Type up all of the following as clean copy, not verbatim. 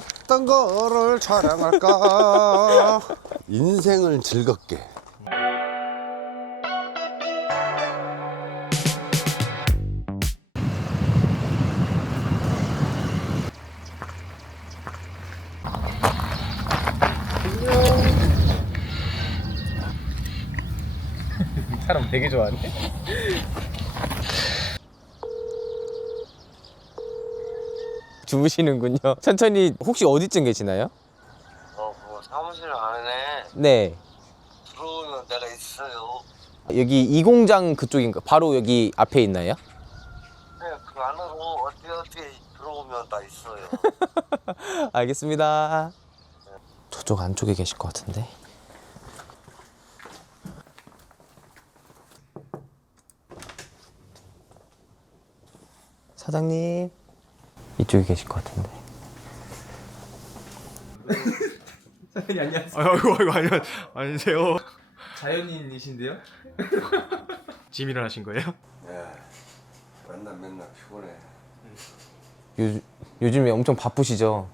어떤 거를 촬영할까? 인생을 즐겁게. 사람 되게 좋아하네. 주무시는군요. 천천히. 혹시 어디쯤 계시나요? 뭐 사무실 안에 네. 들어오면 내가 있어요. 여기 이 공장 그쪽인가? 바로 여기 앞에 있나요? 네, 그 안으로 어떻게 들어오면 다 있어요. 알겠습니다. 저쪽 안쪽에 계실 것 같은데. 사장님, 이쪽에 계실 것 같은데. 사장님 안녕하세요. 아이고 안녕하세요. 자연인이신데요? 지금 일어나신 거예요? 예. 맨날 피곤해. 요즘에 엄청 바쁘시죠?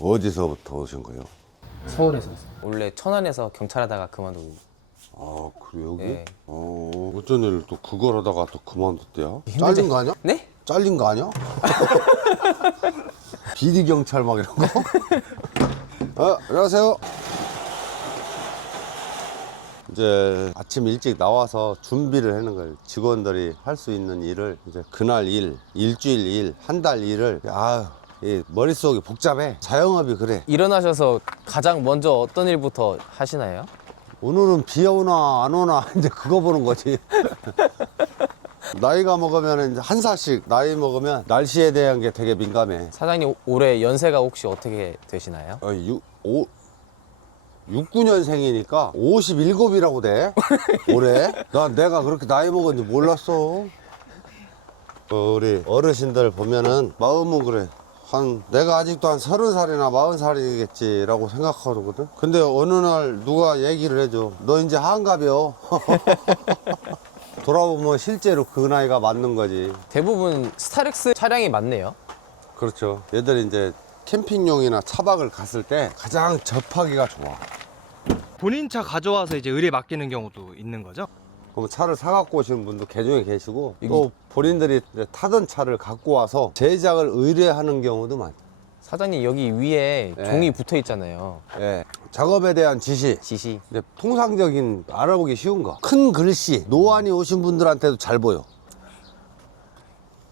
어디서부터 오신 거예요? 서울에서. 원래 천안에서 경찰하다가 그만두고. 아, 그래 여기? 네. 어쩐 일로 또 그걸 하다가 또 그만뒀대요? 힘들지- 잘린 거 아니야? 네? 잘린 거 아니야? 비리 경찰 막 이런 거? 안녕하세요. 이제 아침 일찍 나와서 준비를 하는 거예요. 직원들이 할 수 있는 일을 이제 그날 일, 일주일 일, 한 달 일을 이 머릿속이 복잡해. 자영업이 그래. 일어나셔서 가장 먼저 어떤 일부터 하시나요? 오늘은 비 오나 안 오나 이제 그거 보는 거지. 나이가 먹으면 이제 한 살씩 나이 먹으면 날씨에 대한 게 되게 민감해. 사장님 올해 연세가 혹시 어떻게 되시나요? 69년생이니까 57이라고 돼. 올해. 내가 그렇게 나이 먹었는지 몰랐어. 우리 어르신들 보면은 마음은 그래. 내가 아직도 한 30살이나 40살이겠지라고 생각하거든. 근데 어느 날 누가 얘기를 해줘. 너 이제 한갑이요. 돌아보면 실제로 그 나이가 맞는 거지. 대부분 스타렉스 차량이 많네요. 그렇죠. 얘들이 이제 캠핑용이나 차박을 갔을 때 가장 접하기가 좋아. 본인 차 가져와서 이제 의뢰 맡기는 경우도 있는 거죠? 그럼 차를 사갖고 오시는 분도 개중에 계시고 또 본인들이 타던 차를 갖고 와서 제작을 의뢰하는 경우도 많죠. 사장님 여기 위에 네. 종이 붙어 있잖아요. 예. 작업에 대한 지시. 지시. 이제 통상적인 알아보기 쉬운 거. 큰 글씨. 노안이 오신 분들한테도 잘 보여.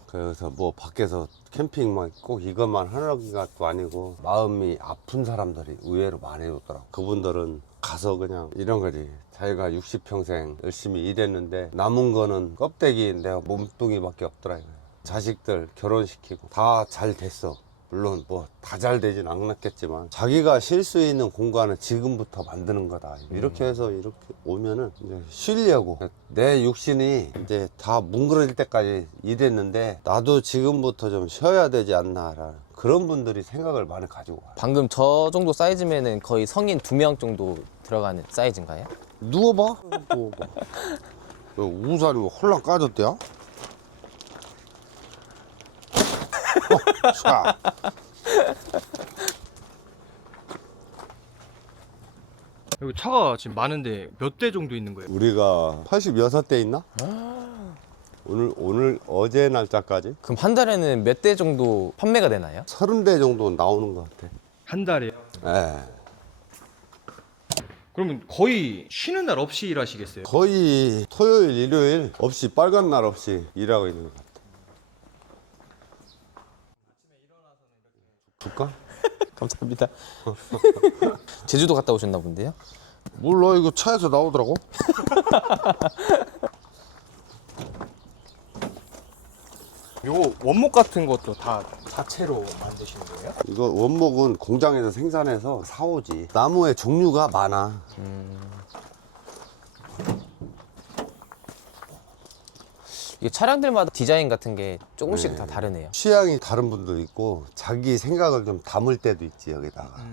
그래서 뭐 밖에서 캠핑만 꼭 이것만 하는 것도 아니고 마음이 아픈 사람들이 의외로 많이 오더라고. 그분들은 가서 그냥 이런 거지. 자기가 60평생 열심히 일했는데 남은 거는 껍데기 내가 몸뚱이밖에 없더라 이거야. 자식들 결혼시키고 다 잘 됐어. 물론 뭐 다 잘 되진 않았겠지만 자기가 쉴 수 있는 공간을 지금부터 만드는 거다. 이렇게 해서 이렇게 오면은 이제 쉬려고. 내 육신이 이제 다 뭉그러질 때까지 일했는데 나도 지금부터 좀 쉬어야 되지 않나라는 그런 분들이 생각을 많이 가지고 와요. 방금 저 정도 사이즈면은 거의 성인 2명 정도 들어가는 사이즈인가요? 누워봐. 누워봐. 우산이 뭐 홀랑 까졌대요? 자. 여기 차가 지금 많은데 몇 대 정도 있는 거예요? 우리가 86대 있나? 어제 날짜까지 그럼 한 달에는 몇 대 정도 판매가 되나요? 30대 정도 나오는 것 같아. 한 달에요? 예. 그러면 거의 쉬는 날 없이 일하시겠어요? 거의 토요일, 일요일 없이 빨간 날 없이 일하고 있는 것 같아. 줄까? 감사합니다. 제주도 갔다 오셨나 본데요? 몰라, 이거 차에서 나오더라고. 요거 원목 같은 것도 다 자체로 만드시는 거예요? 이거 원목은 공장에서 생산해서 사오지. 나무의 종류가 많아. 이게 차량들마다 디자인 같은 게 조금씩 다 다르네요. 취향이 다른 분도 있고 자기 생각을 좀 담을 때도 있지 여기다가.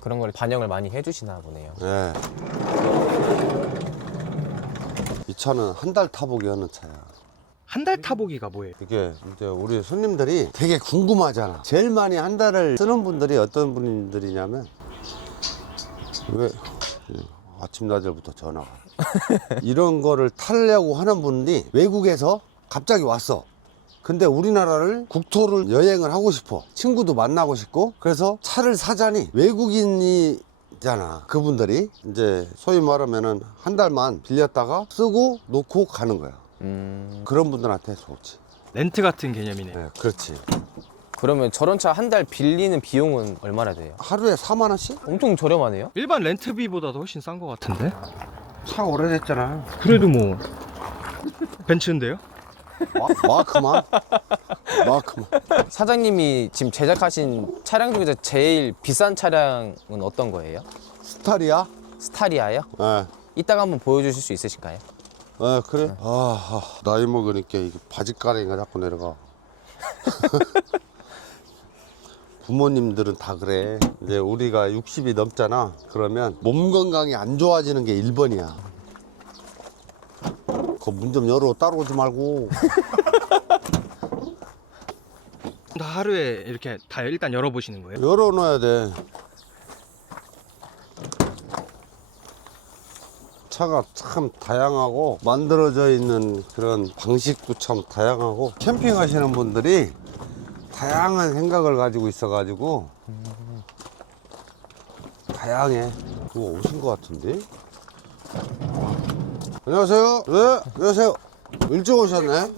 그런 걸 반영을 많이 해주시나 보네요. 예. 이 차는 한 달 타보기 하는 차야. 한 달 타보기가 뭐예요? 이게 이제 우리 손님들이 되게 궁금하잖아. 제일 많이 한 달을 쓰는 분들이 어떤 분들이냐면, 왜 아침 낮에부터 전화가 이런 거를 타려고 하는 분이 외국에서 갑자기 왔어. 근데 우리나라를 국토를 여행을 하고 싶어. 친구도 만나고 싶고. 그래서 차를 사자니 외국인이잖아. 그분들이 이제 소위 말하면은 한 달만 빌렸다가 쓰고 놓고 가는 거야. 그런 분들한테 좋지. 렌트 같은 개념이네요. 네, 그렇지. 그러면 저런 차 한 달 빌리는 비용은 얼마나 돼요? 하루에 4만 원씩? 엄청 저렴하네요. 일반 렌트비보다도 훨씬 싼 것 같은데? 차가 오래됐잖아. 그래도 뭐 벤츠인데요? 마크만. 사장님이 지금 제작하신 차량 중에서 제일 비싼 차량은 어떤 거예요? 스타리아? 스타리아요? 예. 이따가 한번 보여주실 수 있으실까요? 그래? 나이 먹으니까 이게 바지가랑이가 자꾸 내려가. 부모님들은 다 그래. 이제 우리가 60이 넘잖아. 그러면 몸 건강이 안 좋아지는 게 1번이야. 그 문 좀 열어. 따라오지 말고. 다 하루에 이렇게 다 일단 열어보시는 거예요? 열어놔야 돼. 차가 참 다양하고 만들어져 있는 그런 방식도 참 다양하고 캠핑하시는 분들이 다양한 생각을 가지고 있어가지고 다양해. 그거 오신 것 같은데? 안녕하세요. 네, 안녕하세요. 일찍 오셨네.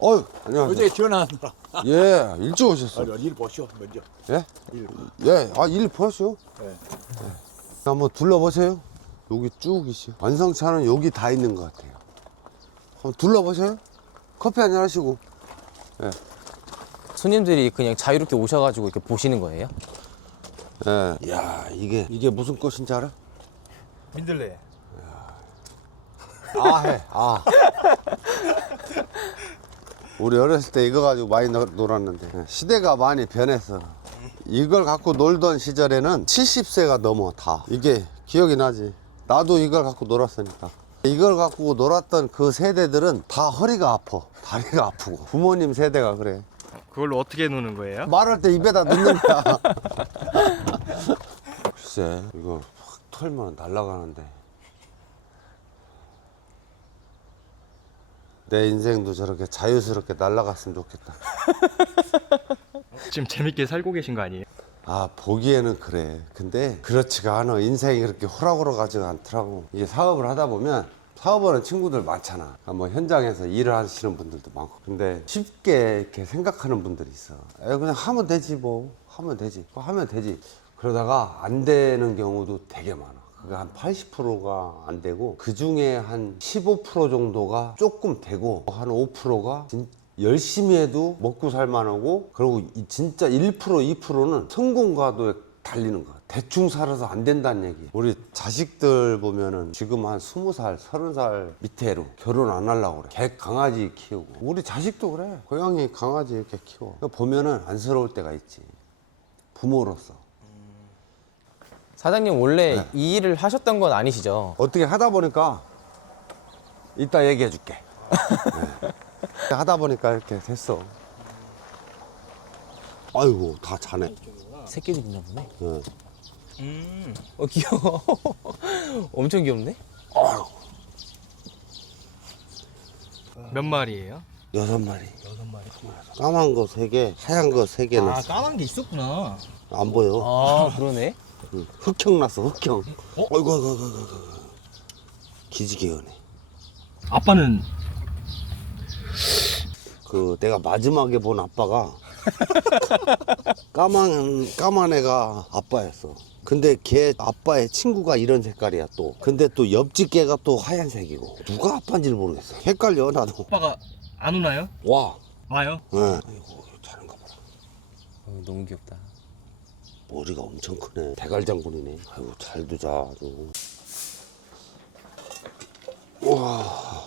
어휴, 안녕하세요. 어제 전화하느라. 예, 일찍 오셨어요. 일 보시오, 먼저. 예? 일. 예, 일 보시오. 네. 한번 둘러보세요. 여기 쭉 있어요. 완성차는 여기 다 있는 것 같아요. 한번 둘러보세요. 커피 한잔 하시고. 손님들이 그냥 자유롭게 오셔가지고 이렇게 보시는 거예요? 예. 야, 이게 무슨 꽃인지 알아? 민들레. 해. 우리 어렸을 때 이거 가지고 많이 놀았는데 시대가 많이 변했어. 이걸 갖고 놀던 시절에는 70세가 넘어 다. 이게 기억이 나지. 나도 이걸 갖고 놀았으니까. 이걸 갖고 놀았던 그 세대들은 다 허리가 아파. 다리가 아프고. 부모님 세대가 그래. 그걸로 어떻게 노는 거예요? 말할 때 입에다 넣는 거야. 글쎄, 이거 확 털면 날아가는데. 내 인생도 저렇게 자유스럽게 날아갔으면 좋겠다. 지금 재밌게 살고 계신 거 아니에요? 보기에는 그래. 근데 그렇지가 않아. 인생이 그렇게 호락호락 가지가 않더라고. 이게 사업을 하다 보면 사업하는 친구들 많잖아. 뭐 현장에서 일을 하시는 분들도 많고. 근데 쉽게 이렇게 생각하는 분들이 있어. 그냥 하면 되지 뭐. 하면 되지. 하면 되지. 그러다가 안 되는 경우도 되게 많아. 그게 한 80%가 안 되고 그 중에 한 15% 정도가 조금 되고 한 5%가 열심히 해도 먹고 살만하고 그리고 진짜 1% 2%는 성공과도 달리는 거야. 대충 살아서 안 된다는 얘기. 우리 자식들 보면은 지금 한 20살 30살 밑에로 결혼 안 하려고 그래. 개 강아지 키우고. 우리 자식도 그래. 고양이 강아지 이렇게 키워. 보면은 안쓰러울 때가 있지. 부모로서. 사장님 원래 이 일을 하셨던 건 아니시죠? 어떻게 하다 보니까 이따 얘기해 줄게. 네. 하다 보니까 이렇게 됐어. 아이고 다 자네. 새끼들 있나 보네. 네. 귀여워. 엄청 귀엽네. 몇 마리예요? 6마리. 까만 거 3개, 하얀 거 3개 났어. 까만 게 있었구나. 안 보여. 그러네. 흑형 났어, 흑형. 아이고. 기지개 연해. 아빠는 내가 마지막에 본 아빠가 까만 애가 아빠였어. 근데 걔 아빠의 친구가 이런 색깔이야 또. 근데 또 옆집 개가 또 하얀색이고. 누가 아빠인지를 모르겠어. 헷갈려 나도. 아빠가 안 오나요? 와요? 네. 아이고 자는가 보라. 너무 귀엽다. 머리가 엄청 크네. 대갈장군이네. 아이고 잘도 자 아주. 와.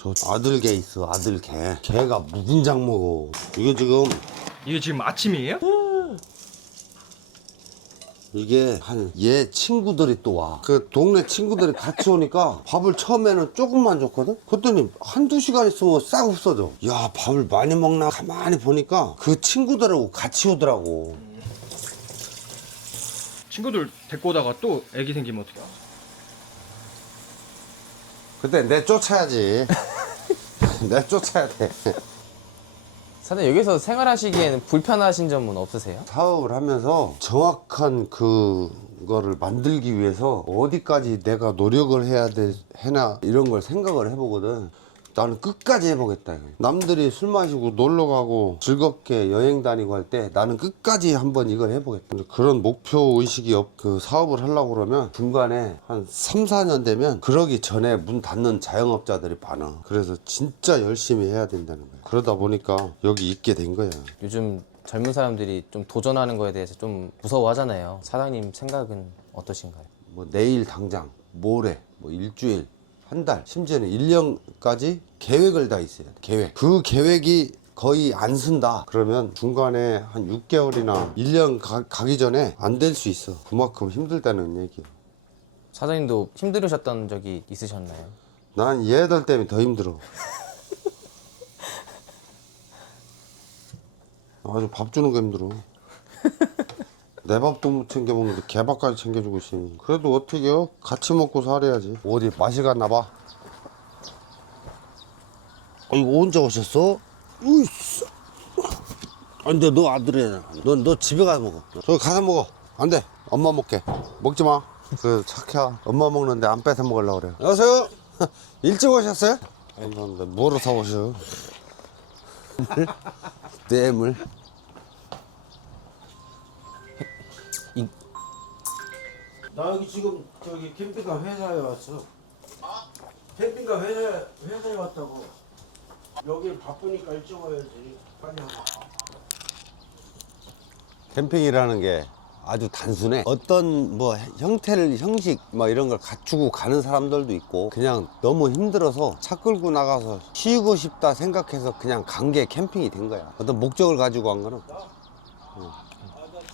저 아들 개 있어. 아들 개. 개가 무진장 먹어. 이게 지금 이게 지금 아침이에요? 이게 한 얘 친구들이 또 와. 그 동네 친구들이 같이 오니까 밥을 처음에는 조금만 줬거든? 그랬더니 한두 시간 있으면 싹 없어져. 야, 밥을 많이 먹나? 가만히 보니까 그 친구들하고 같이 오더라고. 친구들 데리고 오다가 또 애기 생기면 어떡해? 그때 내 쫓아야지. 내 쫓아야 돼. 사장님 여기서 생활하시기에는 불편하신 점은 없으세요? 사업을 하면서 정확한 그거를 만들기 위해서 어디까지 내가 노력을 해나 이런 걸 생각을 해보거든. 나는 끝까지 해보겠다. 이거. 남들이 술 마시고 놀러 가고 즐겁게 여행 다니고 할 때 나는 끝까지 한번 이걸 해보겠다. 근데 그런 목표 의식이 그 사업을 하려고 그러면 중간에 한 3, 4년 되면 그러기 전에 문 닫는 자영업자들이 많아. 그래서 진짜 열심히 해야 된다는 거야. 그러다 보니까 여기 있게 된 거야. 요즘 젊은 사람들이 좀 도전하는 거에 대해서 좀 무서워하잖아요. 사장님 생각은 어떠신가요? 뭐 내일 당장, 모레, 뭐 일주일, 한 달, 심지어는 1년까지 계획을 다 있어야 돼. 계획. 그 계획이 거의 안 쓴다. 그러면 중간에 한 6개월이나 1년 가기 전에 안 될 수 있어. 그만큼 힘들다는 얘기야. 사장님도 힘들으셨던 적이 있으셨나요? 난 얘들 때문에 더 힘들어. 아주 밥 주는 게 힘들어. 내 밥도 못 챙겨 먹는데 걔 밥까지 챙겨주고 있으니 그래도 어떻게요? 같이 먹고 살아야지. 어디 맛이 갔나 봐. 이거 혼자 오셨어? 으이씨. 안 돼, 너 아들이야. 너 집에 가서 먹어. 저기 가서 먹어. 안 돼, 엄마 먹게. 먹지 마. 그 착해. 엄마 먹는데 안 뺏어 먹으려고 그래. 안녕하세요. 일찍 오셨어요? 감사합니다. 뭐로 사오셔? 뇌물. 나 여기 지금 저기 캠핑카 회사에 왔어. 캠핑카 회사에 왔다고. 여기 바쁘니까 일찍 와야지. 빨리 하고. 캠핑이라는 게 아주 단순해. 어떤 뭐 형식 뭐 이런 걸 갖추고 가는 사람들도 있고 그냥 너무 힘들어서 차 끌고 나가서 쉬고 싶다 생각해서 그냥 간 게 캠핑이 된 거야. 어떤 목적을 가지고 간 거는.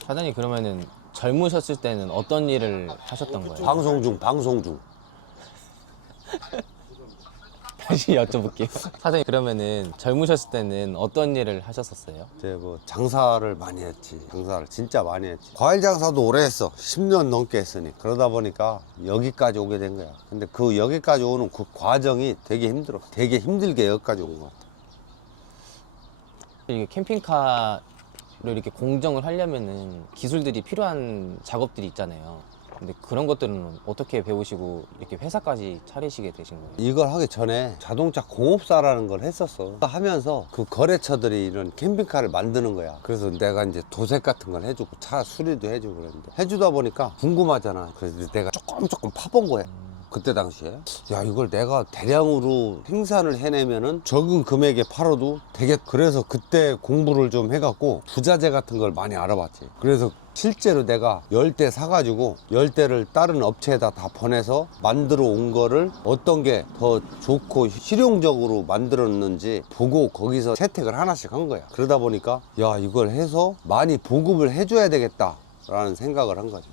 사장님 그러면은 젊으셨을 때는 어떤 일을 하셨던 거예요? 방송 중. 다시 여쭤볼게요. 사장님 그러면은 젊으셨을 때는 어떤 일을 하셨었어요? 이제 뭐 장사를 많이 했지. 장사를 진짜 많이 했지. 과일 장사도 오래 했어. 10년 넘게 했으니. 그러다 보니까 여기까지 오게 된 거야. 근데 그 여기까지 오는 그 과정이 되게 힘들어. 되게 힘들게 여기까지 온 것 같아. 이게 캠핑카를 이렇게 공정을 하려면은 기술들이 필요한 작업들이 있잖아요. 근데 그런 것들은 어떻게 배우시고 이렇게 회사까지 차리시게 되신 거예요? 이걸 하기 전에 자동차 공업사라는 걸 했었어. 하면서 그 거래처들이 이런 캠핑카를 만드는 거야. 그래서 내가 이제 도색 같은 걸 해주고 차 수리도 해주고 그랬는데 해주다 보니까 궁금하잖아. 그래서 내가 조금 파본 거야. 그때 당시에 야 이걸 내가 대량으로 생산을 해내면은 적은 금액에 팔아도 되게. 그래서 그때 공부를 좀 해갖고 부자재 같은 걸 많이 알아봤지. 그래서 실제로 내가 10대 사가지고 10대를 다른 업체에다 다 보내서 만들어 온 거를 어떤 게 더 좋고 실용적으로 만들었는지 보고 거기서 채택을 하나씩 한 거야. 그러다 보니까 야 이걸 해서 많이 보급을 해줘야 되겠다 라는 생각을 한 거지.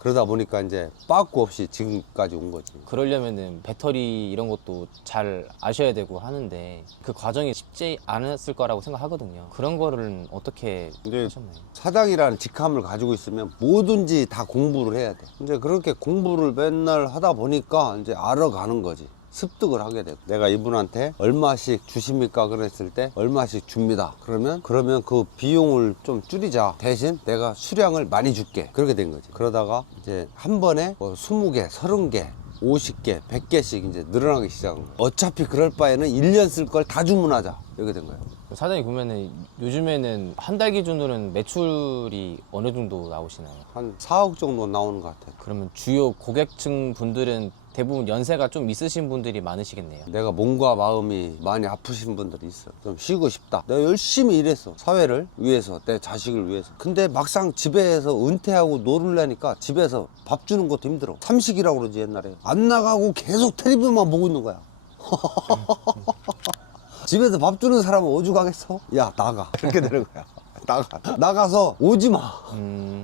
그러다 보니까 이제 빠꾸 없이 지금까지 온 거지. 그러려면은 배터리 이런 것도 잘 아셔야 되고 하는데 그 과정이 쉽지 않았을 거라고 생각하거든요. 그런 거를 어떻게 근데 하셨나요? 사장이라는 직함을 가지고 있으면 뭐든지 다 공부를 해야 돼. 이제 그렇게 공부를 맨날 하다 보니까 이제 알아가는 거지. 습득을 하게 되고 내가 이분한테 얼마씩 주십니까 그랬을 때 얼마씩 줍니다. 그러면 그 비용을 좀 줄이자. 대신 내가 수량을 많이 줄게. 그렇게 된 거지. 그러다가 이제 한 번에 뭐 20개, 30개, 50개, 100개씩 이제 늘어나기 시작한 거야. 어차피 그럴 바에는 1년 쓸 걸 다 주문하자. 이렇게 된 거야. 사장님 그러면은 요즘에는 한 달 기준으로는 매출이 어느 정도 나오시나요? 한 4억 정도 나오는 것 같아. 그러면 주요 고객층 분들은 대부분 연세가 좀 있으신 분들이 많으시겠네요. 내가 몸과 마음이 많이 아프신 분들이 있어. 좀 쉬고 싶다. 내가 열심히 일했어. 사회를 위해서, 내 자식을 위해서. 근데 막상 집에서 은퇴하고 놀으려니까 집에서 밥 주는 것도 힘들어. 삼식이라고 그러지 옛날에. 안 나가고 계속 텔레비만 보고 있는 거야. 집에서 밥 주는 사람은 어디 가겠어? 야 나가. 이렇게 되는 거야. 나가서 오지 마.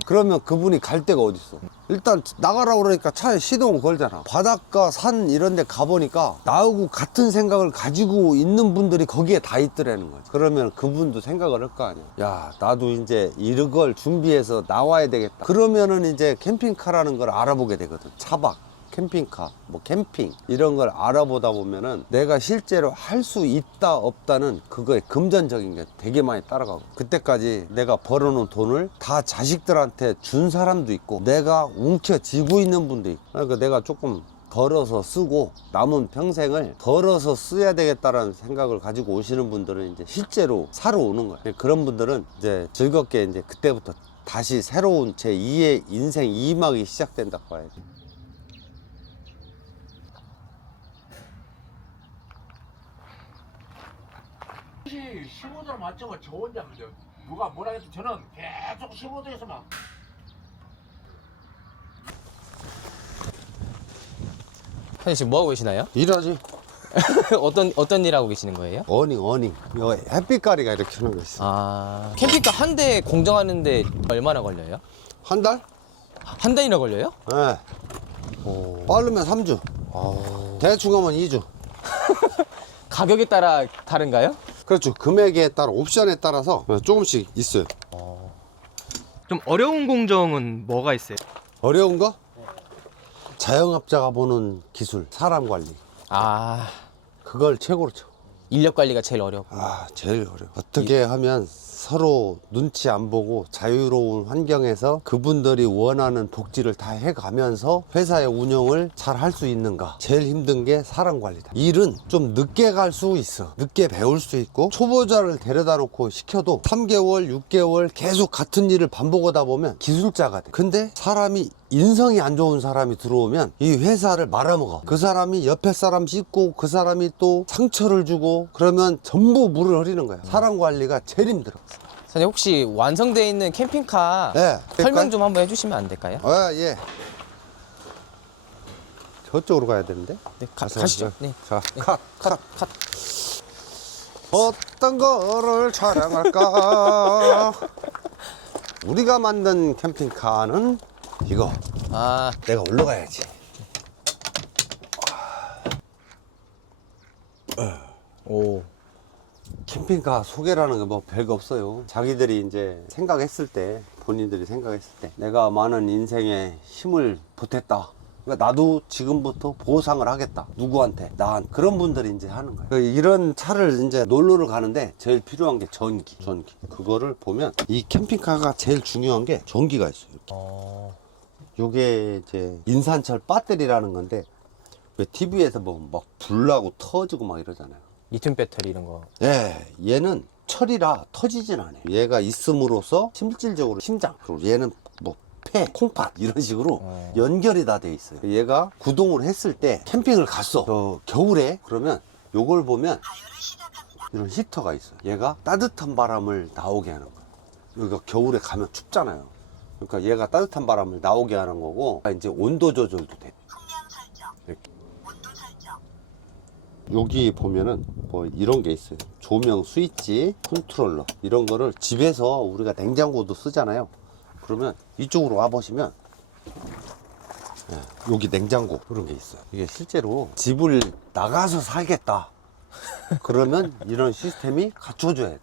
그러면 그분이 갈 데가 어딨어. 일단 나가라고 그러니까 차에 시동을 걸잖아. 바닷가 산 이런 데 가보니까 나하고 같은 생각을 가지고 있는 분들이 거기에 다 있더라는 거지. 그러면 그분도 생각을 할 거 아니야. 야, 나도 이제 이런 걸 준비해서 나와야 되겠다. 그러면은 이제 캠핑카라는 걸 알아보게 되거든. 차박, 캠핑카, 뭐 캠핑 이런 걸 알아보다 보면은 내가 실제로 할 수 있다 없다는 그거에 금전적인 게 되게 많이 따라가고, 그때까지 내가 벌어놓은 돈을 다 자식들한테 준 사람도 있고 내가 움켜쥐고 있는 분도 있고, 그러니까 내가 조금 덜어서 쓰고 남은 평생을 덜어서 써야 되겠다라는 생각을 가지고 오시는 분들은 이제 실제로 사러 오는 거예요. 그런 분들은 이제 즐겁게 이제 그때부터 다시 새로운 제 2의 인생 2막이 시작된다고 봐야지. 혹시 15도로 맞추면 저 혼자 누가 뭐라 해도 저는 계속 15도에서만. 사장님 지금 뭐 하고 계시나요? 일하지. 어떤 일 하고 계시는 거예요? 어닝. 이거 햇빛가리가 이렇게 하는 거 있어. 아, 캠핑카 한 대 공정하는데 얼마나 걸려요? 한 달? 한 달이나 걸려요? 네. 빠르면 3주. 대충 하면 2주. 가격에 따라 다른가요? 그렇죠. 금액에 따라, 옵션에 따라서 조금씩 있어요. 좀 어려운 공정은 뭐가 있어요? 어려운 거? 자영업자가 보는 기술, 사람 관리. 아, 그걸 최고로 쳐. 인력 관리가 제일 어렵고. 제일 어려워. 어떻게 하면 서로 눈치 안 보고 자유로운 환경에서 그분들이 원하는 복지를 다 해가면서 회사의 운영을 잘 할 수 있는가. 제일 힘든 게 사람 관리다. 일은 좀 늦게 갈 수 있어. 늦게 배울 수 있고, 초보자를 데려다 놓고 시켜도 3개월, 6개월 계속 같은 일을 반복하다 보면 기술자가 돼. 근데 사람이 인성이 안 좋은 사람이 들어오면 이 회사를 말아먹어. 그 사람이 옆에 사람 씻고 그 사람이 또 상처를 주고 그러면 전부 물을 흐리는 거야. 사람 관리가 제일 힘들어. 사장님 혹시 완성되어 있는 캠핑카 네, 설명 좀 한번 해주시면 안 될까요? 예. 저쪽으로 가야 되는데. 네, 가시죠. 네. 자, 컷. 어떤 거를 촬영할까? 우리가 만든 캠핑카는 이거. 아, 내가 올라가야지. 오. 캠핑카 소개라는 게 뭐 별거 없어요. 자기들이 이제 생각했을 때, 본인들이 생각했을 때 내가 많은 인생에 힘을 보탰다. 그러니까 나도 지금부터 보상을 하겠다. 누구한테? 나한. 그런 분들이 이제 하는 거예요. 이런 차를 이제 놀러를 가는데 제일 필요한 게 전기. 그거를 보면 이 캠핑카가 제일 중요한 게 전기가 있어요. 요게 이제 인산철 배터리라는 건데, 왜 TV에서 뭐 막 불나고 터지고 막 이러잖아요. 리튬 배터리 이런 거. 예, 얘는 철이라 터지진 않아요. 얘가 있음으로써 실질적으로 심장, 그리고 얘는 뭐 폐, 콩팥 이런 식으로 연결이 다 돼 있어요. 얘가 구동을 했을 때 캠핑을 갔어. 겨울에 그러면 요걸 보면 이런 히터가 있어요. 얘가 따뜻한 바람을 나오게 하는 거예요. 여기가 겨울에 가면 춥잖아요. 그러니까 얘가 따뜻한 바람을 나오게 하는 거고, 이제 온도 조절도 돼. 여기 보면은 뭐 이런 게 있어요. 조명 스위치, 컨트롤러 이런 거를 집에서 우리가 냉장고도 쓰잖아요. 그러면 이쪽으로 와 보시면 여기 냉장고 그런 게 있어요. 이게 실제로 집을 나가서 살겠다 그러면 이런 시스템이 갖춰줘야 돼.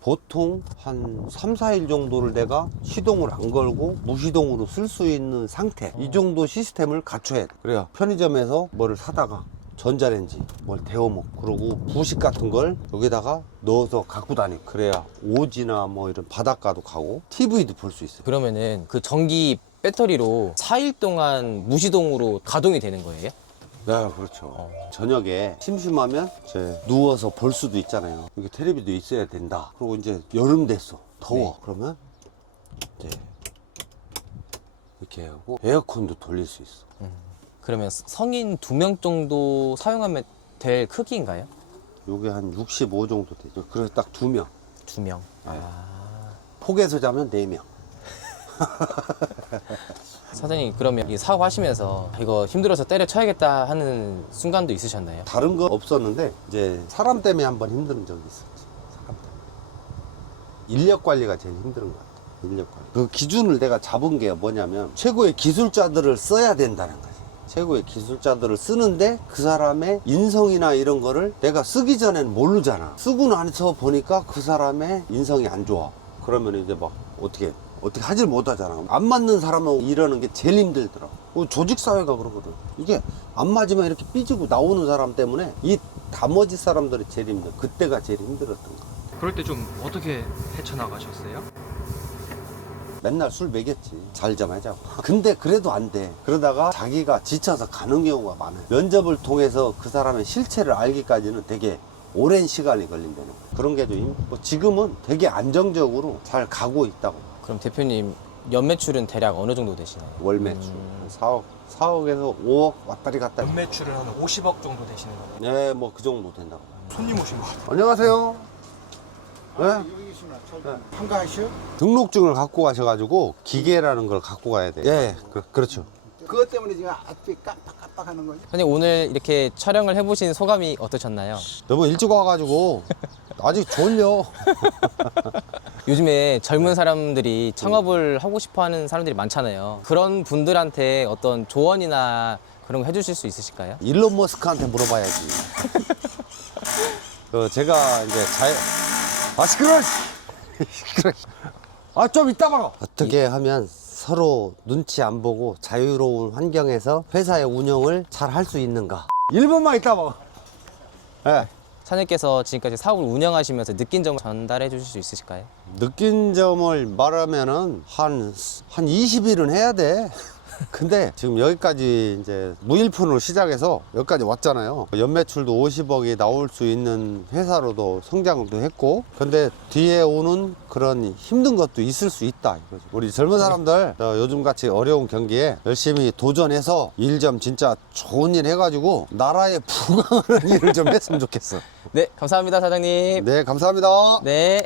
보통 한 3, 4일 정도를 내가 시동을 안 걸고 무시동으로 쓸 수 있는 상태, 이 정도 시스템을 갖춰야 돼. 그래야 편의점에서 뭐를 사다가 전자레인지 뭘 데워 먹고, 그러고 부식 같은 걸 여기다가 넣어서 갖고 다니고, 그래야 오지나 뭐 이런 바닷가도 가고 TV도 볼 수 있어요. 그러면은 그 전기 배터리로 4일 동안 무시동으로 가동이 되는 거예요? 네, 그렇죠. 저녁에 심심하면 이제 누워서 볼 수도 있잖아요. 여기 텔레비도 있어야 된다. 그리고 이제 여름 됐어. 더워. 그러면 이제 이렇게 하고 에어컨도 돌릴 수 있어. 그러면 성인 2명 정도 사용하면 될 크기인가요? 요게 한 65 정도 되죠. 그래서 딱 2명. 2명. 폭에서 자면 4명. 사장님 그러면 이 사업하시면서 이거 힘들어서 때려쳐야겠다 하는 순간도 있으셨나요? 다른 거 없었는데 이제 사람 때문에 한번 힘든 적이 있었지. 사람 때문에. 인력 관리가 제일 힘든 것 같아요. 인력 관리. 그 기준을 내가 잡은 게 뭐냐면 최고의 기술자들을 써야 된다는 거지. 최고의 기술자들을 쓰는데 그 사람의 인성이나 이런 거를 내가 쓰기 전에는 모르잖아. 쓰고 나서 보니까 그 사람의 인성이 안 좋아. 그러면 이제 막 어떻게 하질 못하잖아. 안 맞는 사람하고 일하는 게 제일 힘들더라. 조직사회가 그러거든. 이게 안 맞으면 이렇게 삐지고 나오는 사람 때문에 이 나머지 사람들이 제일 힘들어. 그때가 제일 힘들었던 거야. 그럴 때 좀 어떻게 헤쳐나가셨어요? 맨날 술 먹였지. 잘 좀 하자고. 근데 그래도 안 돼. 그러다가 자기가 지쳐서 가는 경우가 많아요. 면접을 통해서 그 사람의 실체를 알기까지는 되게 오랜 시간이 걸린다는 거야. 그런 게 좀 힘들고 지금은 되게 안정적으로 잘 가고 있다고. 그럼 대표님 연매출은 대략 어느 정도 되시나요? 월 매출 4억에서 5억 왔다리 갔다리. 연매출은 한 50억 정도 되시는 거예요? 네, 뭐 그 정도 된다고. 손님 오신 거 같아요. 안녕하세요. 네? 여기 계시나? 한가하시오? 등록증을 갖고 가셔가지고 기계라는 걸 갖고 가야 돼. 예, 그렇죠. 그것 때문에 지금 앞이 깜빡깜빡하는 거지. 선생님 오늘 이렇게 촬영을 해보신 소감이 어떠셨나요? 너무 일찍 와가지고 아직 졸려. 요즘에 젊은 사람들이 창업을 하고 싶어하는 사람들이 많잖아요. 그런 분들한테 어떤 조언이나 그런 거 해주실 수 있으실까요? 일론 머스크한테 물어봐야지. 제가 이제 시끄러. 좀 이따 봐. 어떻게 하면 서로 눈치 안 보고 자유로운 환경에서 회사의 운영을 잘 할 수 있는가? 1분만 이따 봐. 네. 사장님께서 지금까지 사업을 운영하시면서 느낀 점 전달해 주실 수 있으실까요? 느낀 점을 말하면은 한 20일은 해야 돼. 근데 지금 여기까지 이제 무일푼으로 시작해서 여기까지 왔잖아요. 연매출도 50억이 나올 수 있는 회사로도 성장도 했고, 근데 뒤에 오는 그런 힘든 것도 있을 수 있다 이거죠. 우리 젊은 사람들 요즘같이 어려운 경기에 열심히 도전해서 일 좀 진짜 좋은 일 해가지고 나라에 부강하는 일을 좀 했으면 좋겠어. 네, 감사합니다, 사장님. 네, 감사합니다. 네.